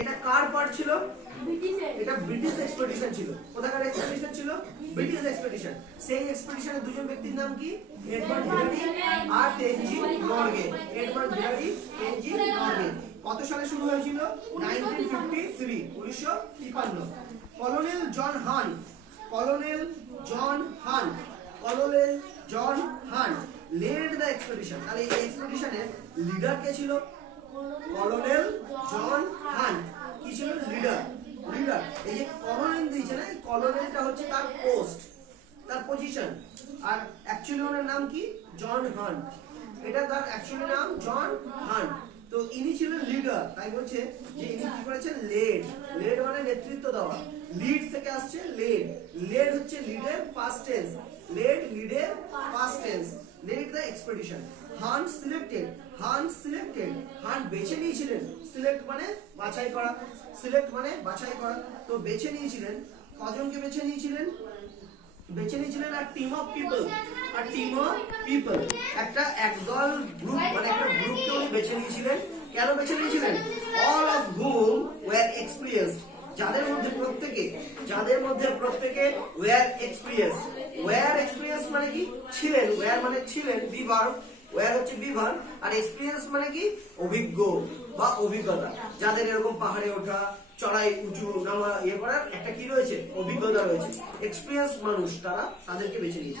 এটা কার পার্ট ছিল? এটা ব্রিটিশ এক্সপেডিশন ছিল। কোথাকার এক্সপেডিশন ছিল? British expedition. সেই এক্সপেডিশনের দুজন ব্যক্তির নাম কি? এডমান্ড হিলারি আর তেনজিং নরগে। Edmund Hillary, Tenzing Norgay. কত সালে শুরু হয়েছিল? 1953, 1953। Colonel John Hunt, colonel John Hunt, colonel John Hunt led the expedition। তাহলে এই এক্সপেডিশনের লিডার কে ছিল? Colonel John Hunt. কি ছিল? লিডার। লিডার। এই যে কলোনেল দিয়েছে না, এই কলোনেলটা হচ্ছে তার পোস্ট, তার পজিশন। আর অ্যাকচুয়ালি ওনার নাম কি? জন হান্ট। এটা তার অ্যাকচুয়ালি নাম জন হান্ট। তো ইনি ছিলেন লিডার, তাই বলছে যে ইনি কি করেছেন? লেড। লেড মানে নেতৃত্ব দেওয়া। লিড থেকে আসছে লেড। লেড হচ্ছে লিডের পাস্ট টেন্স। লেড, লিডের past tense. Led the expedition. Hunt selected, Hunt selected, Hunt বেছে নিয়েছিলেন। সিলেক্ট মানে বাছাই করা, সিলেক্ট মানে বাছাই করা। তো বেছে নিয়েছিলেন, কজনকে বেছে নিয়েছিলেন? বেছে নিয়েছিলেন আর টিম অফ পিপল। আর টিম অফ পিপল একটা একদল গ্রুপ, মানে একটা গ্রুপকে উনি বেছে নিয়েছিলেন। কেন বেছে নিয়েছিলেন? All of whom were experienced. যাদের মধ্যে প্রত্যেকে ওয়্যার এক্সপেরিয়েন্সড। ওয়্যার এক্সপেরিয়েন্স মানে কি? ছিলেন। ওয়্যার মানে ছিলেন, বিভার। ওয়্যার হচ্ছে বিভার, আর এক্সপেরিয়েন্স মানে কি? অভিজ্ঞ বা অভিজ্ঞতা। যাদের এরকম পাহাড়ে ওঠা, চড়াই, উঁচু নামা ইয়ে করার একটা কি রয়েছে? অভিজ্ঞতা রয়েছে। এক্সপেরিয়েন্স মানুষ, তারা তাদেরকে বেছে নিয়েছে।